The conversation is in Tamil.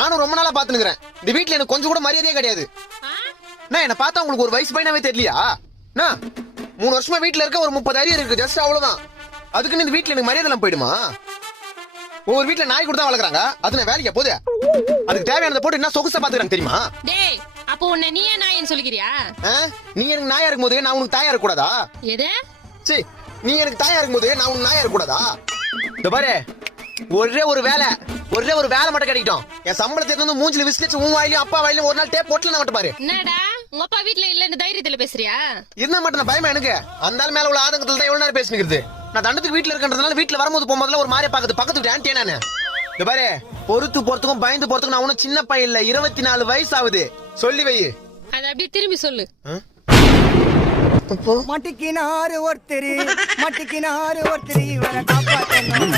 நானும் ரொம்ப நாளா பாத்துனுக்குறேன். இந்த வீட்டுல எனக்கு கொஞ்சம் கூட மரியாதையே கிடையாது. நான் என்ன பார்த்தா உங்களுக்கு ஒரு வயசு பையனாவே தெரியலையா? 3 வருஷமா வீட்டுல இருக்க, ஒரு 30 அரியர் இருக்கு, ஜஸ்ட் அவ்வளவுதான். அதுக்குன்னு இந்த வீட்டுல எனக்கு மரியாதை எல்லாம் போயிடுமா? ஒவ்வொரு வீட்டுல நாய் கூட தான் வளர்க்குறாங்க. அது நான் வேலைக்கு போதே அதுக்கு தேவையானதை போட்டு என்ன சொகுசா பாத்துக்கிறாங்க தெரியுமா? டேய், அப்போ உன்னை நீயே நாயின்னு சொல்லிக்கிறியா? நீங்க எனக்கு நாயா இருக்கும் போது நான் உனக்கு தாயா இருக்க கூடாதா? எது? சரி, நீ எனக்கு தாயா இருக்கும் போது நான் உனக்கு நாயா இருக்க கூடாதா? இந்த பாரு, ஒரே ஒரு வேலை மட்டும் கிடைக்கட்டும். என் சம்பளத்தை வந்து மூஞ்சில விசிலிச்சு உன் வாயிலையும் அப்பா வாயிலையும் ஒரு நாள் டேப் போட்டல மட்டும் பாரு. என்னடா உங்க அப்பா வீட்ல இல்லன்னு தைரியத்துல பேசுறியா? இருந்தா மட்டும் நான் பயமா எனக்கு. அந்த ஆள் மேல உள்ள ஆதங்கத்துல தான் எவ்வளவு நேரம் பேசிக்கிறது. நான் தண்டத்துக்கு வீட்டுல இருக்கன்றதுனால வீட்டுல வரும்போது போகும்போதுல ஒரு மாதிரி பாக்குது பக்கத்து ஆன்ட்டி நானு. இந்த பாரு, பொறுத்து போறதுக்கும் பயந்து போறதுக்கும் நான் ஒன்னும் சின்ன பையன் இல்ல, 24 வயசு ஆகுது. சொல்லி வை. அத அப்படியே திரும்பி சொல்லு. மட்டிக்கினாரு ஒருத்தர் இவரை காப்பாத்தணும்.